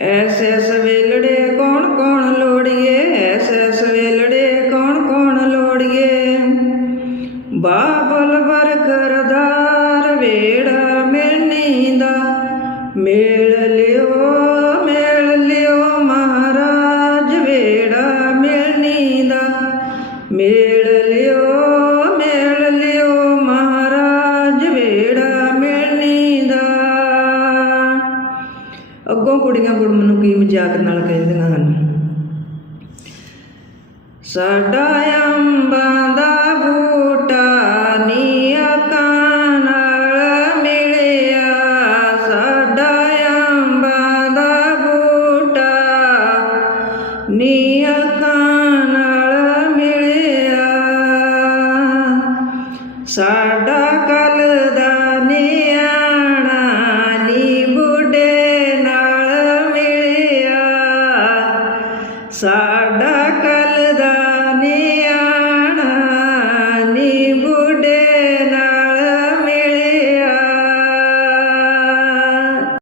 S S ਵੇਲੜੇ ਕੌਣ ਕੌਣ ਲੋੜੀਏ? S S ਵੇਲੜੇ ਕੌਣ ਕੌਣ ਲੋੜੀਏ? ਬਾਬਲ ਬਰਖਰਦਾਰ ਵੇੜਾ ਮਿਲਣੀ ਦਾ ਮੇਲ ਲਿਓ ਮੇਲ ਲਿਓ ਮਹਾਰਾਜ, ਵੇੜਾ ਮਿਲਣੀ ਦਾ ਮੇਲ ਅੱਗੋਂ ਕੁੜੀਆਂ ਗੁਰਮਨ ਨੂੰ ਕੀ ਮਜ਼ਾਕ ਨਾਲ ਕਹਿੰਦੀਆਂ ਹਨ। ਸਾਡਾ ਅੰਬਾਂ ਦਾ ਬੂਟਾ ਨੀ ਅੱਖਾਂ ਨਾਲ ਮਿਲਿਆ। ਸਾਡਾ ਅੰਬਾਂ ਦਾ ਬੂਟਾ ਨੀ ਅਕਾਂ ਨਾਲ ਮਿਲਿਆ। ਸਾਡਾ ছাড়া